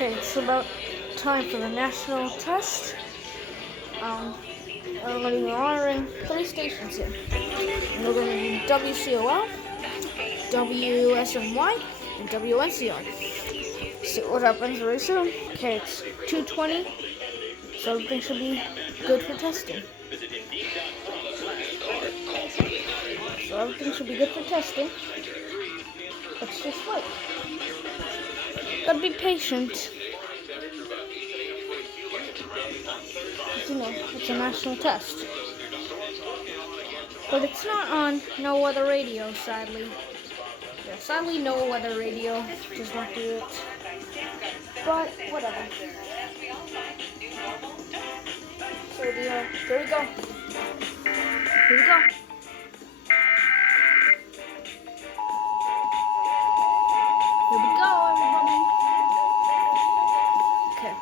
Okay, it's about time for the national test. I'm going to be honoring 3 stations here. And we're going to do WCOL, WSNY, and WNCR. See what happens very soon. Okay, it's 2:20, so everything should be good for testing. Let's just wait. Gotta be patient. You know, it's a national test. But it's not on No Weather Radio, sadly. Yeah, sadly, No Weather Radio does not do it. But, whatever. So, here we go. Here we go. Here we go, everybody. Okay.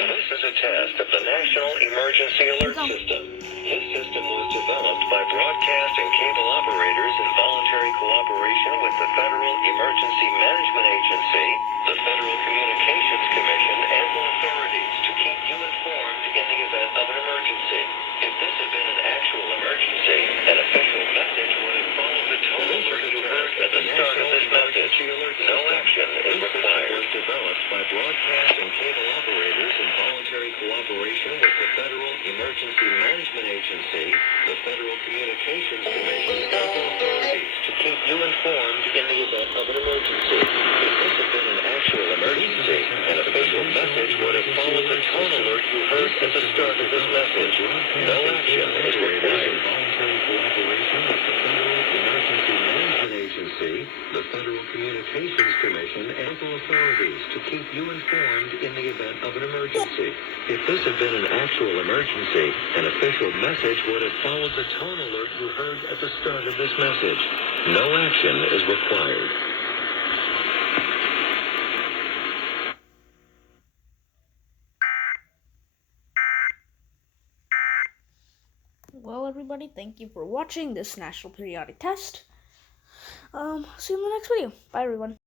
This is a test of the National Emergency Alert System. This system was developed by broadcast and cable operators in voluntary cooperation with the Federal Emergency Management Agency, the Federal Communications Commission, and authorities to keep you informed in the event of an emergency. If this had been an actual emergency, an official message would have followed the tone alert you heard at the start of this message. No action is required. Was developed by broadcast and cable operators in voluntary cooperation with the Federal Emergency Management Agency, the Federal Communications Commission, and authorities to keep you informed in the event of an emergency. If this had been an actual emergency, an official message would have followed the tone alert you heard at the start of this message. No action is required. Voluntary cooperation with the Federal Emergency Management Agency, the Federal Communications Commission, and authorities to keep you informed in the event of an emergency. If this had been an actual emergency, an official message would have followed the tone alert you heard at the start of this message. No action is required. Well, everybody, thank you for watching this National Periodic Test. See you in the next video. Bye, everyone.